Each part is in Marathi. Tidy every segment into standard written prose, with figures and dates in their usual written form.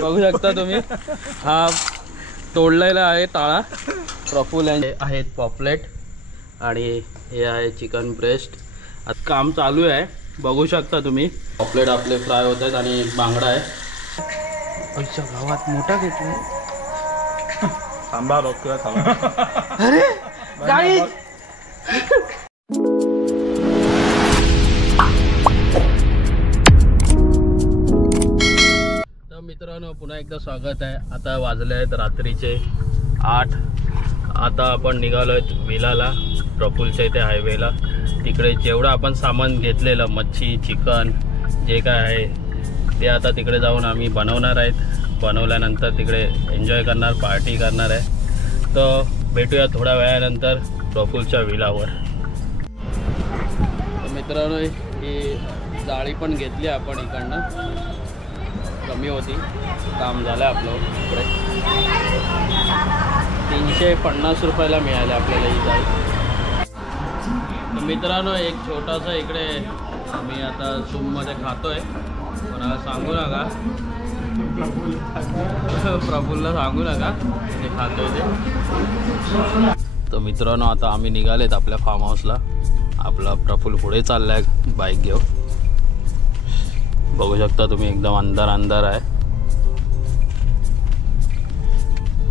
बघू शकता तुम्ही हा तोडलेला आहे टाळा। प्रफुल आहेत पॉपलेट आणि हे आहे चिकन ब्रेस्ट। आता काम चालू आहे, बघू शकता तुम्ही। पॉपलेट आपले फ्राय होत आहेत आणि बांगडा आहे। अच्छा गावात मोठा घेतलाय। थांबा रोकला थांबा। अरे गाईज तर मित्रांनो पुन्हा एकदा स्वागत आहे। आता वाजले आहेत रात्रीचे 8। आता आपण निघालोय विलाला, प्रफुलच्या इथे हायवेला। तिकडे जेवढं आपण सामान घेतलेलं मच्छी चिकन जे काय आहे ते आता तिकडे जाऊन आम्ही बनवणार आहेत। बनवल्यानंतर तिकडे एन्जॉय करणार, पार्टी करणार आहे। तर भेटूया थोड्या वेळानंतर प्रफुलच्या विलावर। तर मित्रांनो ही जाळी पण घेतली आपण इकडनं, कमी होती। काम झालं आपलं इकडे 350 रुपयाला मिळाले आपल्याला ही जाळी। तर मित्रांनो एक छोटासा इकडे आम्ही आता सूपमध्ये खातोय, कोणाला सांगू नका, प्रफुलला सांगू नका ते खातोय ते। तर मित्रांनो आता आम्ही निघालेत आपल्या फार्म हाऊसला। आपला प्रफुल पुढे चाललाय बाईक घेऊन। बघू शकता तुम्ही एकदम अंधार अंधार आहे।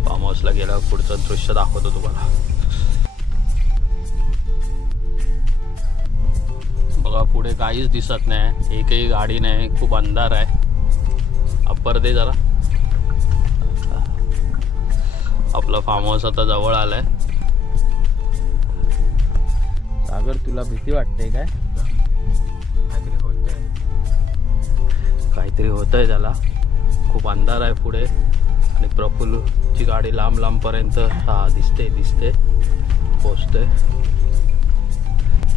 फार्म हाऊसला गेल्यावर पुढचं दृश्य दाखवतो तुम्हाला। बघा पुढे काहीच दिसत नाही, एकही गाडी नाही, खूप अंधार आहे। अप्पर दे जरा। आपला फार्म हाऊस आता जवळ आलाय। सागर तुला भीती वाटते काय? काहीतरी होतंय त्याला, खूप अंधार आहे पुढे आणि प्रफुलची गाडी लांब लांब पर्यंत दिसते पोहोचते।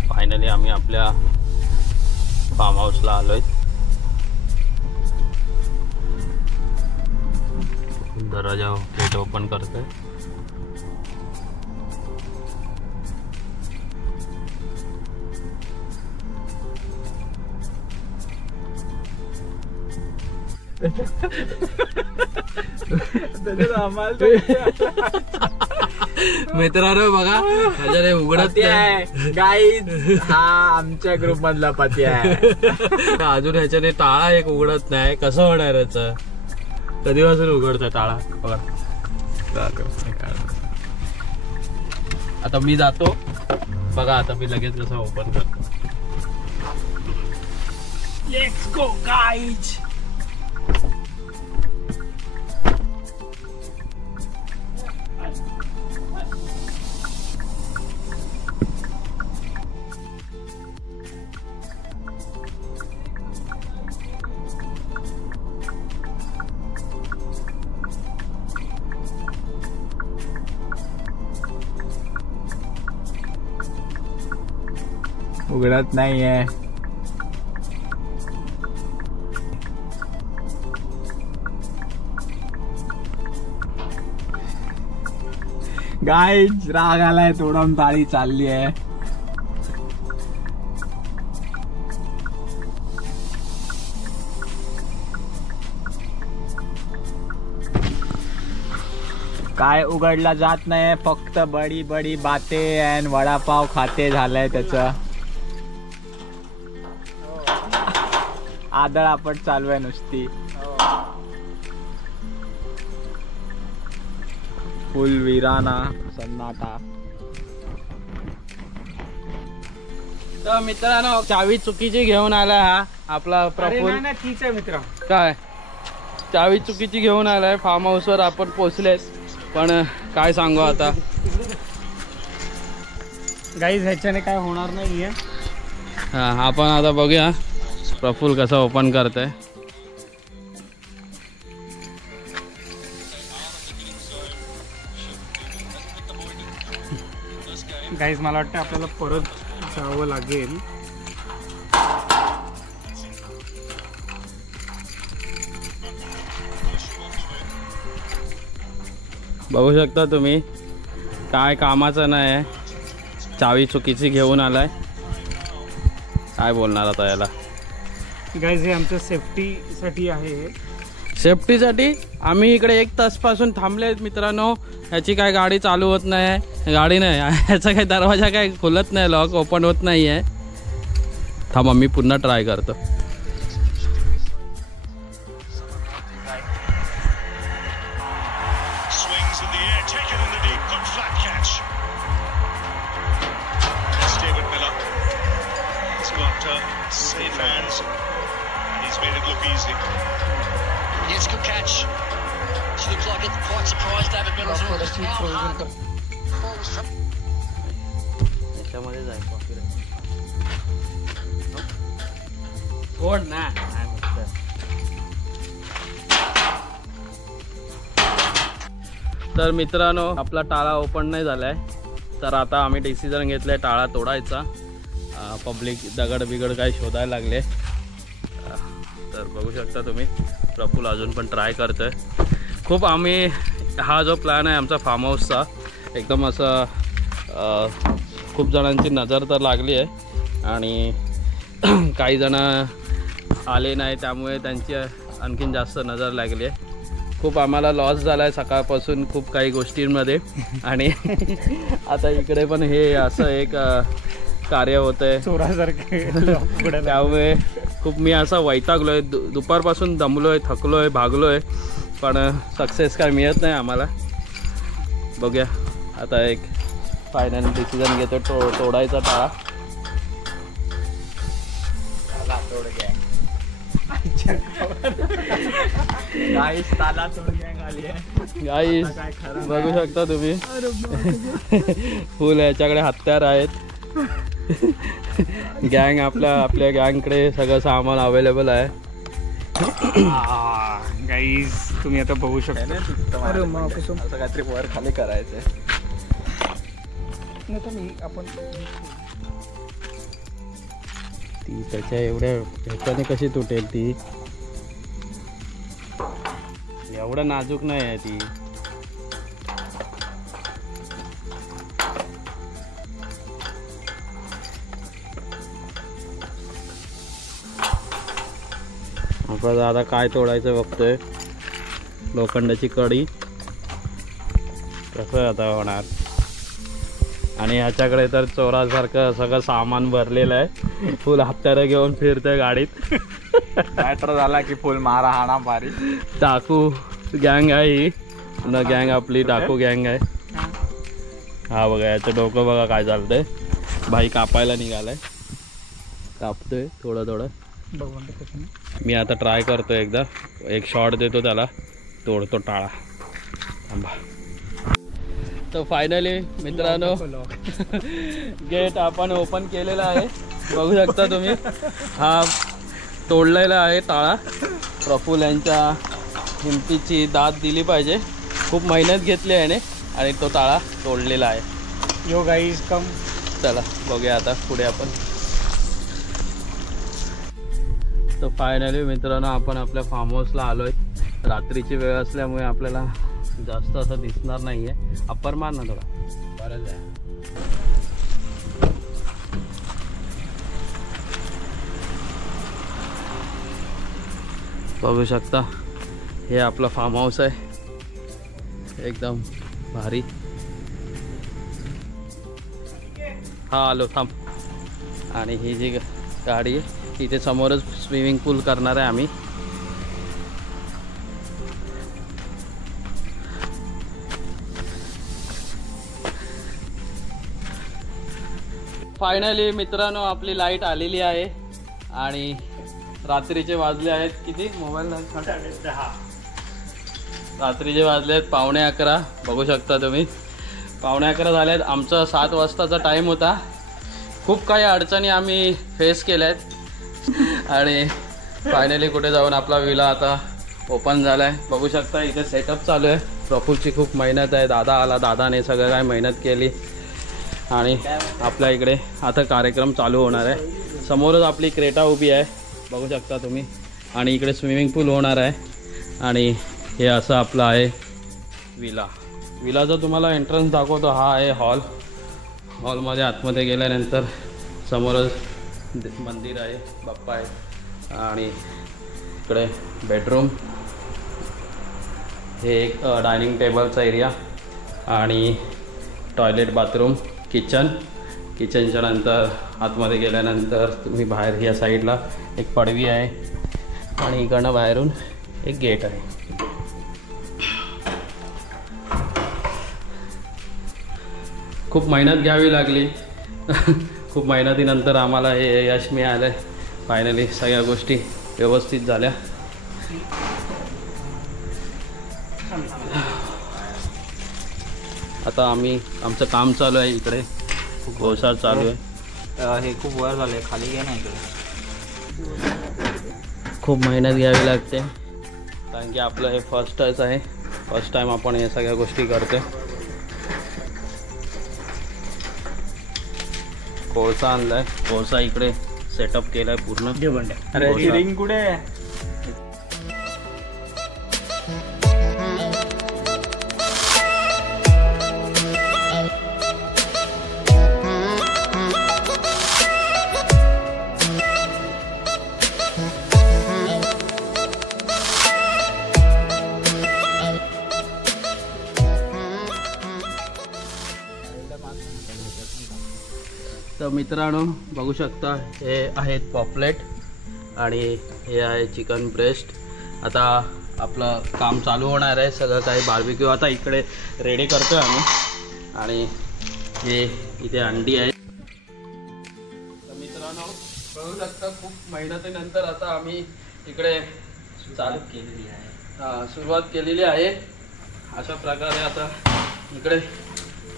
फायनली आम्ही आपल्या फार्म हाऊसला आलोय। दरवाजा गेट ओपन करते। मित्रांनो बघा ह्याच्याने उघडत आहे गाईज, हा आमच्या ग्रुप मधला पती आहे। अजून ह्याच्याने टाळा एक उघडत नाही, कसं होणार याचं? कधीपासून उघडतोय टाळा बघा। आता मी जातो बघा, आता मी लगेच कसं ओपन करतो। Let's go guys. उघडत नाहीये। गाईज राग आलाय, तोडून ताळी चालली आहे। काय उघडला जात नाही, फक्त बडी बडी बाते आणि वडापाव खाते झालंय त्याचं। आदळ आपट चालू आहे नुसती, फुल विराना सन्नाटा। तर मित्रांनो चावी चुकीची घेऊन आला हा आपला प्रफुल। ठीक आहे मित्र, काय चावी चुकीची घेऊन आलाय। फार्म हाऊसवर आपण पोहोचलेत, पण काय सांगू आता गाईज ह्याच्याने काय होणार नाहीये। हा आपण आता बघूया प्रफुल कसं ओपन करतंय। गाईज मला वाटतं आपल्याला परत जावं लागेल। बघू शकता तुम्ही काय कामाचं नाही आहे, चावी चुकीची घेऊन आलाय। काय बोलणार आता याला? गाइस हे आमच्या सेफ्टीसाठी आहे, सेफ्टीसाठी आम्ही इकडे 1 तासपासून थांबले मित्रांनो. ह्याची काय गाडी चालू होत नाही, गाडी नाही ह्याचा काही दरवाजा काय खुलत नाही, लॉक ओपन होत नाही आहे. थांबा मी पुन्हा ट्राय करतो. Yes, good catch. She looks like it's quite surprised David Middleton. Just how hard the ball was from. याच्यामध्ये जाय कोण ना. तर मित्रांनो आपला टाळा ओपन नाही झालाय, तर आता आम्ही डिसिजन घेतलाय टाळा तोडायचा. पब्लिक दगड बिगड काय शोधायला लागले. तर बघू शकता तुम्ही प्रफुल अजून पण ट्राय करतोय. खूप आम्ही हा जो प्लॅन आहे आमचा फार्म हाऊसचा एकदम असा खूप जणांची नजर तर लागली आहे आणि काही जण आले नाही त्यामुळे त्यांची आणखीन जास्त नजर लागली आहे. खूप आम्हाला लॉस झाला आहे सकाळपासून खूप काही गोष्टींमध्ये आणि आता इकडे पण हे असं एक कार्य होतं आहे चोरासारखे. त्यामुळे खूप मी असा वैतागलो आहे, दुपारपासून दमलो आहे, थकलो आहे, भागलो आहे, पण सक्सेस काय मिळत नाही आम्हाला. बघूया आता एक फायनल डिसिजन घेतो तोडायचा टाळा. गाईस बघू शकता तुम्ही फुल याच्याकडे हत्यार आहेत. गँग आपल्या गँगकडे सगळं सामान अवेलेबल आहे. गाईज तुम्ही आता बघू शकता असं काहीतरी वर खाली करायचंय. ती त्याच्या एवढ्या ह्याच्याने कशी तुटेल ती, एवढं नाजूक नाही आहे ती. आपण दादा काय तोडायचं बघतोय. लोखंडाची कडी कसं आता होणार. आणि ह्याच्याकडे तर चोरासारखं सगळं सामान भरलेलं आहे, फुल हत्यारं घेऊन फिरतोय गाडीत. मॅटर झाला की फुल मारा हाणा मारी. टाकू गँग आहे ही न, गँग आपली टाकू गँग आहे. हा बघा याचं डोकं बघा काय चालतंय. भाई कापायला निघालाय, कापतोय थोडं थोडं. मी आता ट्राय करतो, एकदा एक शॉट देतो त्याला, तोडतो टाळा. थांबा. तर फायनली मित्रांनो गेट आपण ओपन केलेला आहे, बघू शकता तुम्ही. हा तोडलेला आहे टाळा. प्रफुल यांच्या हिमतीची दाद दिली पाहिजे, खूप मेहनत घेतली आहे आणि तो टाळा तोडलेला आहे. यो गाईज कम. चला बघूया आता पुढे आपण. तर फायनली मित्रांनो आपण आपल्या फार्म हाऊसला आलो आहे. रात्रीची वेळ असल्यामुळे आपल्याला जास्त असं दिसणार नाही आहे. अप्पर मार ना थोडा, बरंच आहे. बघू शकता हे आपलं फार्म हाऊस आहे, एकदम भारी. हा आलो थांब. आणि ही जी गाडी आहे इथे समोरच स्विमिंग पूल करणार आहे आम्ही. फायनली मित्रांनो आपली लाईट आलेली आहे आणि रात्रीचे वाजले आहेत किती, मोबाईल रात्रीचे वाजले आहेत 11:15. बघू शकता तुम्ही 11:15 झाले आहेत. आमचा 7 वाजताचा टाईम होता. खूप काही अडचणी आम्ही फेस केल्या आहेत आणि फायनली कुठे जाऊन आपला विला आता ओपन झाला आहे. बघू शकता इथे सेटअप चालू आहे. प्रफुलची खूप मेहनत आहे. दादा आला, दादाने सगळं काय मेहनत केली आणि आपल्या इकडे आता कार्यक्रम चालू होणार आहे. समोरच आपली क्रेटा उभी आहे, बघू शकता तुम्ही. आणि इकडे स्विमिंग पूल होणार आहे आणि हे असं आपलं आहे विला. विलाचा तुम्हाला एंट्रन्स दाखवतो. हा आहे हॉल. हॉलमध्ये आतमध्ये गेल्यानंतर समोरच मंदिर आहे, बाप्पा आहे आणि इकडे बेडरूम हे एक डायनिंग टेबलचा एरिया आणि टॉयलेट बाथरूम किचनच्या नंतर आतमध्ये गेल्यानंतर तुम्ही बाहेर या साईडला एक पडवी आहे आणि इकडनं बाहेरून एक गेट आहे. खूप मेहनत घ्यावी लागली. खूप मेहनतीनंतर आम्हाला हे यश मिळालं. फायनली सगळ्या गोष्टी व्यवस्थित झाल्या. आता आमचं काम चालू आहे. इकडे कोळसा चालू आहे. हे खूप वर झालंय, खाली घे ना इकडे. खूप मेहनत घ्यावी लागते कारण की आपलं हे फर्स्ट टाइम आपण हे सगळ्या गोष्टी करतोय. कोळसा आणलाय. कोळसा इकडे सेटअप केलाय पूर्ण. अरे ती रिंग कुठे आहे? तर मित्रांनो बघू शकता हे आहेत पॉपलेट आणि हे आहे चिकन ब्रेस्ट. आता आपलं काम चालू होणार आहे. सगळं काही बार्बिक्यू आता इकडे रेडी करतोय आम्ही आणि हे इथे अंडी आहे. तर मित्रांनो बघू शकता खूप मेहनतीनंतर आता आम्ही इकडे चालू केलेली आहे. सुरुवात केलेली आहे. अशा प्रकारे आता इकडे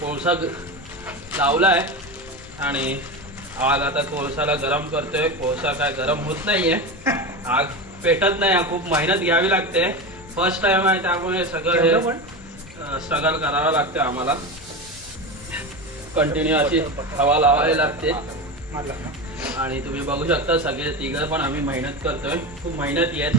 कोळसा लावला आहे आणि आग आता कोळसाला गरम करतोय. कोळसा काय गरम होत नाहीये, आग पेटत नाही. खूप मेहनत घ्यावी लागते. फर्स्ट टाइम आहे त्यामुळे सगळं स्ट्रगल करावं लागते आम्हाला. कंटिन्यू अशी हवा लावावी लागते आणि तुम्ही बघू शकता सगळे तिघं पण आम्ही मेहनत करतोय. खूप मेहनती आहेत.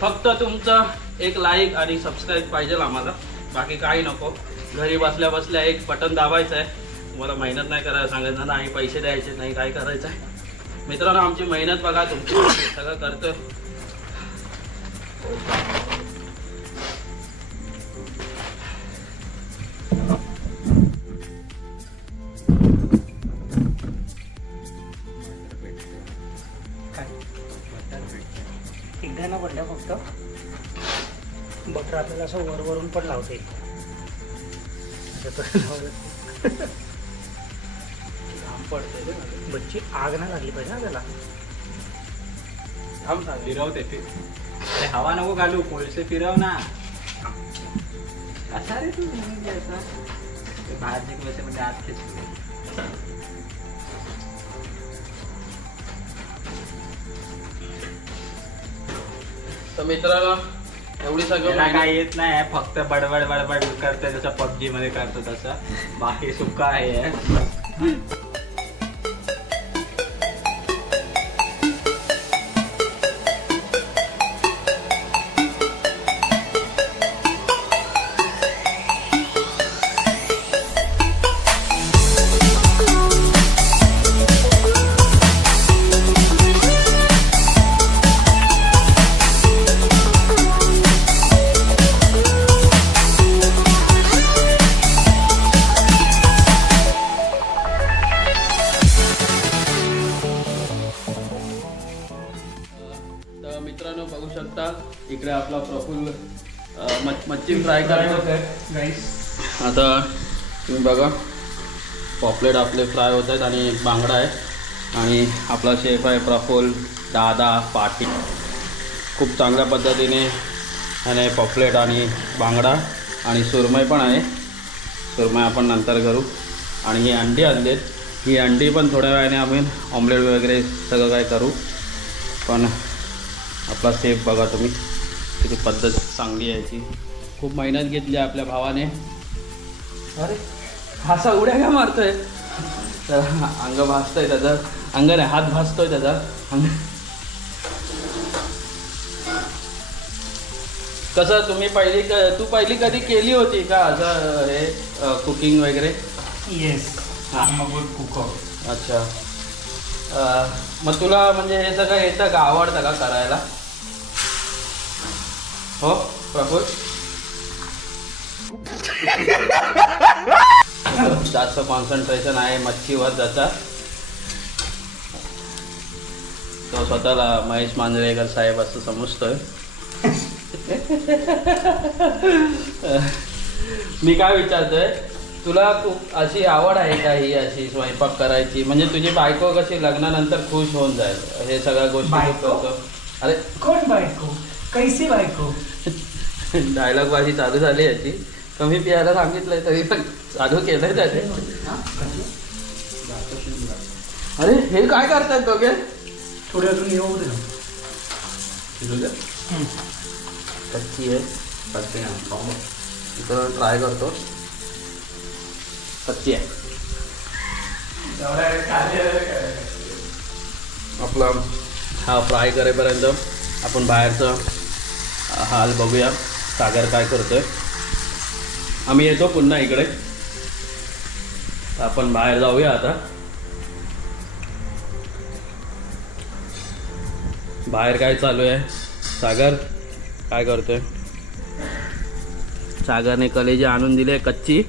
फक्त तुमचं एक लाईक आणि सबस्क्राईब पाहिजे आम्हाला, बाकी काही नको. घरी बसल्या बसल्या एक बटन दाबायचं आहे. तुम्हाला मेहनत नाही करायला सांगायचं नाही, पैसे द्यायचे नाही, काय करायचं आहे. मित्रांनो आमची मेहनत बघा, तुमची सगळं करतोय. एकदा पडल्या फक्त बटर आपल्याला असं वरवरून पण लावते. बच्ची आग नाही लागली पाहिजे ना त्याला. फिरवते ते. अरे हवा नको घालू, कोळसे फिरव ना. असा रे तू बाहेर निघलं म्हणजे आत खेचतो. तर मित्रांनो एवढी सगळं काय येत नाही, फक्त बडबड बडबड करतोय जसं पबजी मध्ये करतो तसं. बाकी सुका आहे. मित्रांनो बघू शकता इकडे आपला प्रफुल्ल मच्छी फ्राय करायचं. आता तुम्ही बघा पॉपलेट आपले फ्राय होत आहेत आणि बांगडा आहे आणि आपला शेफ आहे प्रफुल्ल दादा पाटील. खूप चांगल्या पद्धतीने आणि पॉपलेट आणि बांगडा आणि सुरमई पण आहे. सुरमई आपण नंतर करू. आणि ही अंडी आणलीत. ही अंडी पण थोड्या वेळाने आम्ही ऑमलेट वगैरे सगळं काय करू. पण आपला सेफ बघा तुम्ही किती पद्धत चांगली आहे याची. खूप मेहनत घेतली आपल्या भावाने. अरे असा उड्या का मारतोय? तर अंग भासतोय त्याचं. अंग नाही, हात भासतोय त्याचा. कसं तुम्ही तू पहिली कधी केली होती का असं हे कुकिंग वगैरे? Yes, cooker. अच्छा. मग तुला म्हणजे हे सगळं येतं का, आवडतं का करायला? हो. प्रफुल जास्त कॉन्सन्ट्रेशन आहे मच्छीवर त्याचा. तो स्वतःला महेश मांजरेकर साहेब असं समजतोय. मी काय विचारतोय तुला, खूप अशी आवड आहे का ही अशी स्वयंपाक करायची? म्हणजे तुझी बायको कशी लग्नानंतर खुश होऊन जाईल हे सगळ्या गोष्टी तू करतो. अरे कोण बायको? कैसी बायको? डायलॉग बाजी चालू झाली याची. कमी पियाला सांगितलंय तरी पण चालू केलंय त्याचे. अरे हे काय करतायत दोघे? थोडे अजून येऊ दे. कच्ची आहे इकडं ट्राय करतो. कच्ची आहे आपला. हा फ्राय करेपर्यंत आपण बाहेरचं हाल बघूया सागर काय करतोय. आम्ही येतो पुन्हा इकडे. आपण बाहेर जाऊया आता. बाहेर काय चालू आहे? सागर काय करतोय? सागरने कलेजी आणून दिले कच्ची.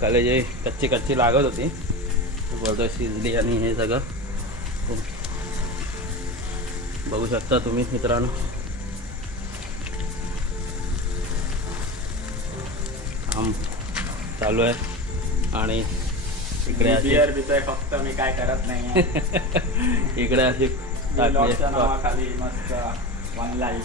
कलेजी कच्ची लागत होती. बोलतोय शिजली आणि हे सगळं बघू शकता तुम्ही मित्रांनो. काम चालू आहे आणि इकडे बियर पितोय फक्त, मी काय करत नाही. इकडे अशी नावाखाली मस्त वन लाईफ.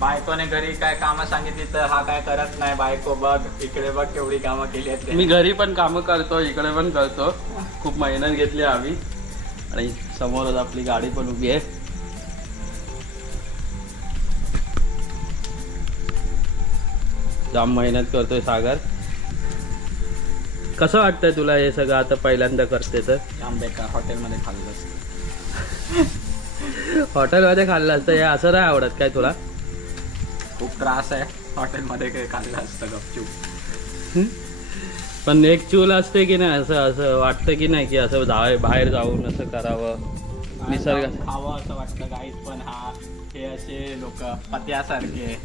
बायकोने घरी काय कामं सांगितली तर हा काय करत नाही. बायको बघ इकडे बघ केवढी कामं केली आहेत. मी घरी पण कामं करतो, इकडे पण करतो. खूप मेहनत घेतली आम्ही. आणि समोरच आपली गाडी पण उभी आहे. जाम मेहनत करतोय सागर. कसं वाटतंय तुला हे सगळं आता पहिल्यांदा करते तर? जाम बेकार. हॉटेलमध्ये खाल्लं हॉटेलमध्ये खाल्लं असतं हे असं नाही आवडत काय तुला? खूप त्रास आहे हॉटेलमध्ये काय खाल्लं असतं गपचूप. पण एक चूल असते की नाही, असं असं वाटतं की नाही की असं बाहेर जाऊन असं करावं निसर्ग खावं असं वाटतं गाईत. पण हा हे असे लोक पत्यासारखे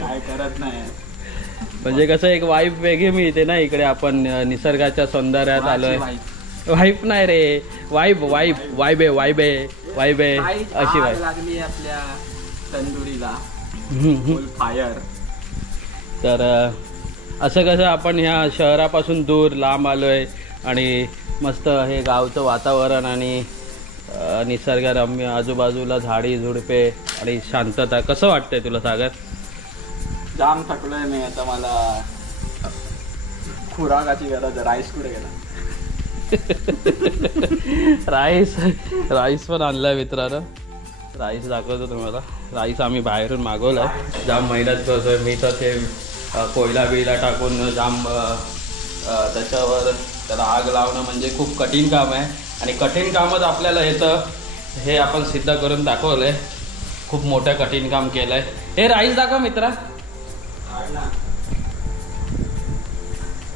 काय करत नाही. म्हणजे कसं एक वाईफ वेगळी मिळते ना इकडे. आपण निसर्गाच्या सौंदर्यात आलोय. वाईफ नाही रे, वाईब आहे अशी वाईफ लागली आपल्या तंदुरीला फायर. तर असं कसं आपण ह्या शहरापासून दूर लांब आलोय आणि मस्त हे गावचं वातावरण आणि निसर्गरम्य आजूबाजूला झाडी झुडपे आणि शांतता. कसं वाटतंय तुला सागर? जाम थकलोय मी आता. मला खुराकाची गरज. राईस कुठे गेला? राईस पण आणलाय मित्रांनो. राईस दाखवतो तुम्हाला. राईस आम्ही बाहेरून मागवलाय. जाम मेहनत करतोय मी तर. ते कोयला बिला टाकून जाम त्याच्यावर त्याला आग लावणं म्हणजे खूप कठीण काम आहे. आणि कठीण कामच आपल्याला येतं हे आपण सिद्ध करून दाखवलंय. खूप मोठं कठीण काम केलंय. हे राईस दाखव मित्रा.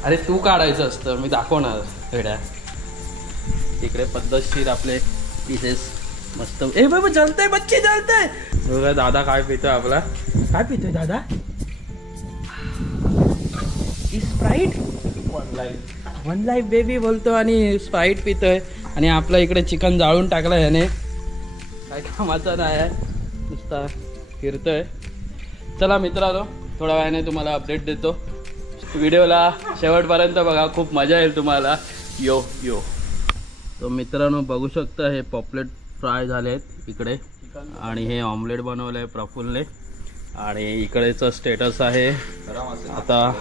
अरे तू काढायचं असतं, मी दाखवणार वेड्या. इकडे पद्धतशीर आपले पीसेस मस्त. ए बाबा जलतंय, मच्छी जलतंय. बघा दादा काय पितोय आपला. काय पितोय दादा? स्प्राईट. वन लाईफ बेबी बोलतो आणि स्प्राईट पितोय. आणि आपल्या इकडे चिकन जाळून टाकलं याने. काय कामाचा नाही आहे, नुसता फिरतोय. चला मित्रांनो थोड्या वेळाने तुम्हाला अपडेट देतो. व्हिडिओला शेवटपर्यंत बघा, खूप मजा येईल तुम्हाला. यो यो. तो मित्रांनो बघू शकता हे पॉपलेट फ्राय झाले आहेत इकडे. आणि हे ऑमलेट बनवलं आहे प्रफुल्लने. आणि इकडेचं स्टेटस आहे आता.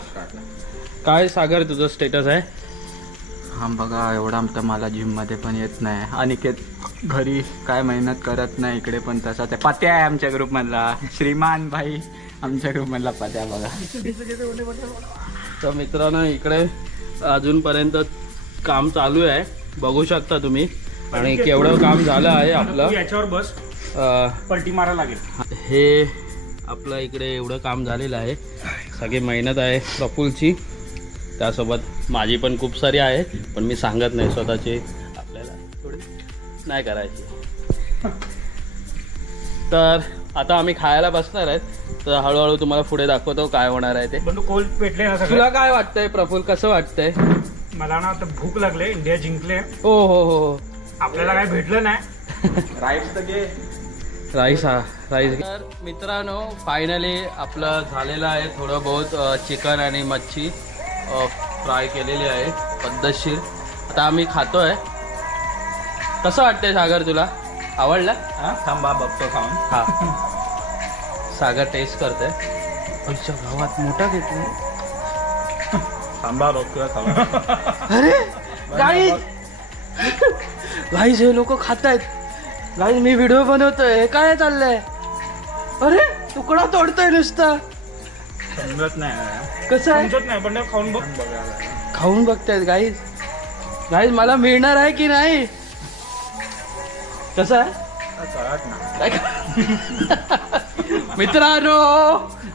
काय सागर तुझं स्टेटस आहे? हा बघा एवढा तर मला जिममध्ये पण येत नाही. अनिकेत घरी काय मेहनत करत नाही. इकडे पण तसा. ते पत्या आहे आमच्या ग्रुपमधला. श्रीमान भाई आमच्या ग्रुपमधला पत्या बघा. तर मित्रांनो इकडे अजूनपर्यंत काम चालू आहे बघू शकता तुम्ही. आणि केवढं काम झालं आहे आपलं. याच्यावर बस पलटी मारा लागेल. हे आपलं इकडे एवढं काम झालेलं आहे. सगळी मेहनत आहे प्रफुल्लची. त्यासोबत माझी पण खूप सारी आहे, पण मी सांगत नाही. स्वतःची आपल्याला थोडी नाही करायची. तर आता आम्ही खायला बसणार आहेत, तर हळूहळू तुम्हाला पुढे दाखवतो काय होणार आहे ते. बंधू कोल पेटले ना सगळे. तुला काय वाटतंय प्रफुल्ल, कसं वाटतंय? मला ना आता भूक लागले. इंडिया जिंकले, हो हो हो. आपल्याला काय भेटलं नाही. राईस तर घे. राईस तर मित्रांनो फायनली आपलं झालेलं आहे. थोडं बहुत चिकन आणि मच्छी फ्राय केलेली आहे पद्धतशीर. आता आम्ही खातोय. कसं वाटतंय सागर, तुला आवडला? हा थांबा बघतो खाऊन. हा सागर टेस्ट करतोय. आमच्या गावात मोठा घेतलाय. थांबा बघतो खाऊन. अरे गाईज हे लोक खात आहेत. गाईज मी व्हिडिओ बनवतोय, काय चाललंय? अरे तुकडा तोडतोय नुसता. समजत नाही कसं आहे? समजत नाही पण खाऊन बघ. खाऊन बघतायत गाईज. गाईज मला मिळणार आहे की नाही? कसं आहे? कळत नाही. मित्रांनो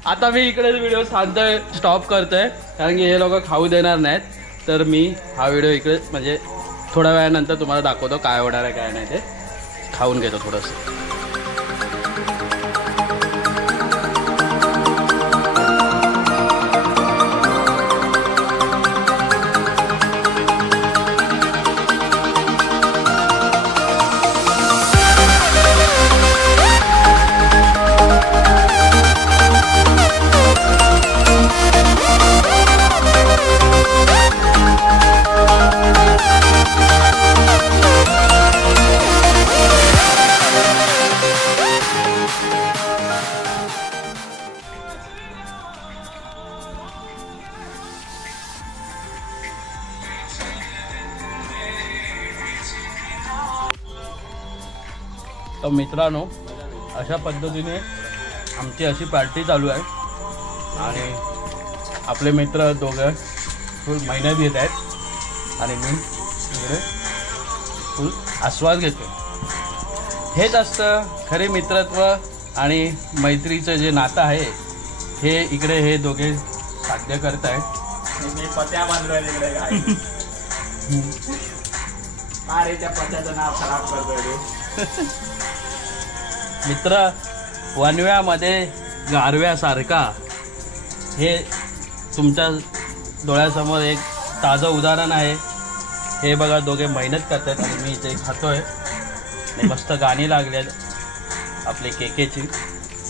आता मी इकडे व्हिडिओ सांगतोय, स्टॉप करतोय, कारण की हे लोक खाऊ देणार नाहीत. तर मी हा व्हिडिओ इकडे म्हणजे थोड्या वेळानंतर तुम्हाला दाखवतो काय होणार आहे काय नाही ते. खाऊन घेतो थोडंसं. तर मित्रांनो अशा पद्धतीने आमची अशी पार्टी चालू आहे आणि आपले मित्र दोघं फुल मेहनत घेत आहेत आणि मी इकडे फुल आस्वाद घेतो. हेच असतं खरे मित्रत्व आणि मैत्रीचं जे नातं आहे, हे इकडे हे दोघे साध्य करत आहेत. मी पत्या बांधलोय तिकडे काय. अरे त्या पत्याचं नाव खराब करतोय. मित्र वनव्यामध्ये गारव्यासारखा, हे तुमच्या डोळ्यासमोर एक ताजं उदाहरण आहे. हे बघा दोघे मेहनत करतात आणि मी इथे खातोय आणि मस्त गाणी लागली आहेत आपली केकेची.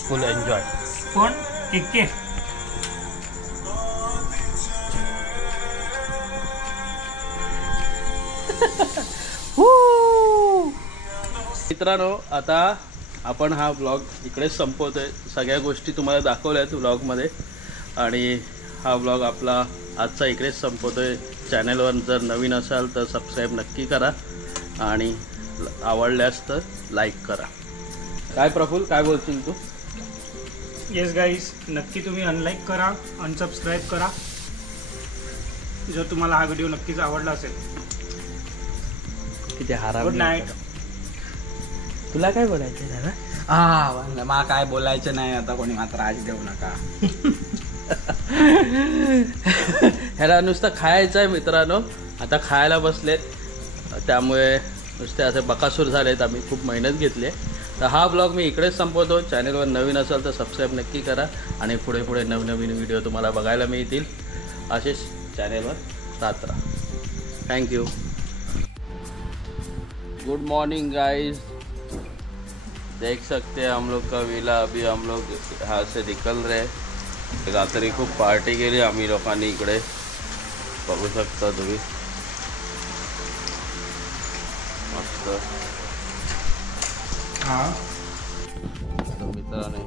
फुल एन्जॉय. कोण केके? मित्रांनो आता आपण हा ब्लॉग इकडेच संपवतोय. सगळ्या गोष्टी तुम्हाला दाखवल्यात ब्लॉगमध्ये आणि हा ब्लॉग आपला आजचा इकडेच संपवतोय. चॅनलवर जर नवीन असाल तर सबस्क्राईब नक्की करा आणि आवडल्यास तर लाईक करा. काय प्रफुल्ल काय बोलशील तू? येस गाईज, नक्की तुम्ही अनलाईक करा, अनसबस्क्राईब करा जर तुम्हाला हा व्हिडिओ नक्कीच आवडला असेल. किती हारा. Good night. तुला काय बोलायचं दादा? मा काय बोलायचं नाही आता, कोणी मात्र आज देऊ नका. ह्याला नुसतं खायचं आहे मित्रांनो. आता खायला बसलेत त्यामुळे नुसते असे बकासूर झालेत. आम्ही खूप मेहनत घेतली. तर हा ब्लॉग मी इकडेच संपवतो. चॅनलवर नवीन असाल तर सबस्क्राईब नक्की करा आणि पुढे पुढे नवनवीन व्हिडिओ तुम्हाला बघायला मिळतील. असेच चॅनलवर राहत राहा. थँक्यू. Good morning guys. देख सकते हैं हम लोग का विला. अभी हम लोग यहाँ से निकल रहे. रात्री खूप पार्टी केली आम्ही लोकांनी इकडे, बघू शकता तुम्ही. मस्त. मित्राने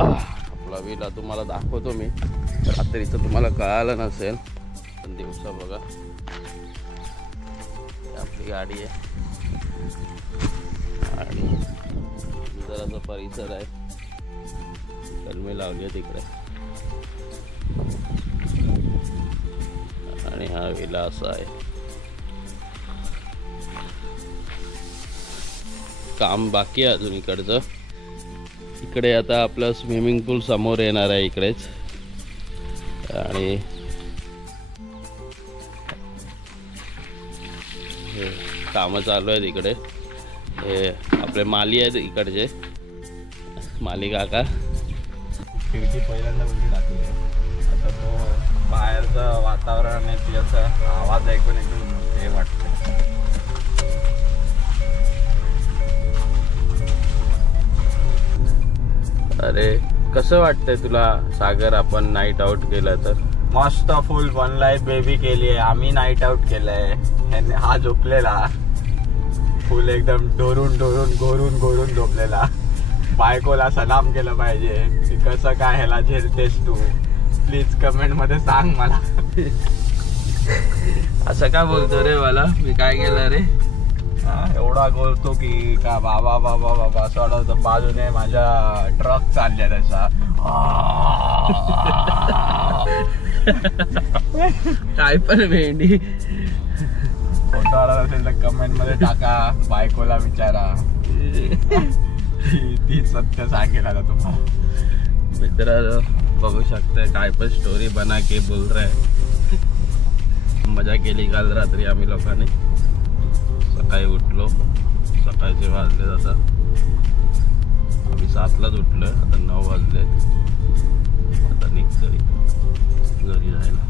आपला विला तुम्हाला दाखवतो मी. रात्रीचं तुम्हाला कळालं नसेल पण दिवसा बघा. आपली गाडी आहे आणि जरासा परिसर आहे. कलमे लावली आहे तिकडे आणि हा विला असा आहे. काम बाकी आहे अजून इकडचं. इकडे आता आपलं स्विमिंग पूल समोर येणार आहे इकडेच आणि कामं चालू आहेत इकडे. हे आपले माली आहेत इकडचे, माली काका. खिडकी पहिल्यांदा उघडी टाकली. आता तो बाहेरचं वातावरण आहे त्याचा आवाज ऐकून एकदम हे वाटतं. अरे कसं वाटतंय तुला सागर, आपण नाईट आउट केलं तर? मस्त फुल वन लाईफ बेबी केली आहे आम्ही. नाईट आउट केलंय. हा झोपलेला फुल एकदम डोरून घोरून झोपलेला. बायकोला सलाम केलं पाहिजे की कसं काय ह्याला झेलतेस तू. प्लीज कमेंट मध्ये सांग मला. असं का बोलतो रे मला, मी काय केलं रे? एवढा बोलतो की का बाबा बाबा बाबा असं वाटतं बाजूने माझ्या ट्रक चालल्या त्याचा. काय पण भेंडी. फोटो आला असेल तर कमेंट मध्ये टाका. बायकोला विचारा, ती सत्य सांगेल आता तुम्हाला. मित्रांनो बघू शकता काय पण स्टोरी बना के बोल रहा है. मजा केली काल रात्री आम्ही लोकांनी. सकाळी उठलो, सकाळचे वाजले आता, आम्ही 7लाच उठलो, आता 9 वाजलेत. आता निघतो इथं घरी जायला.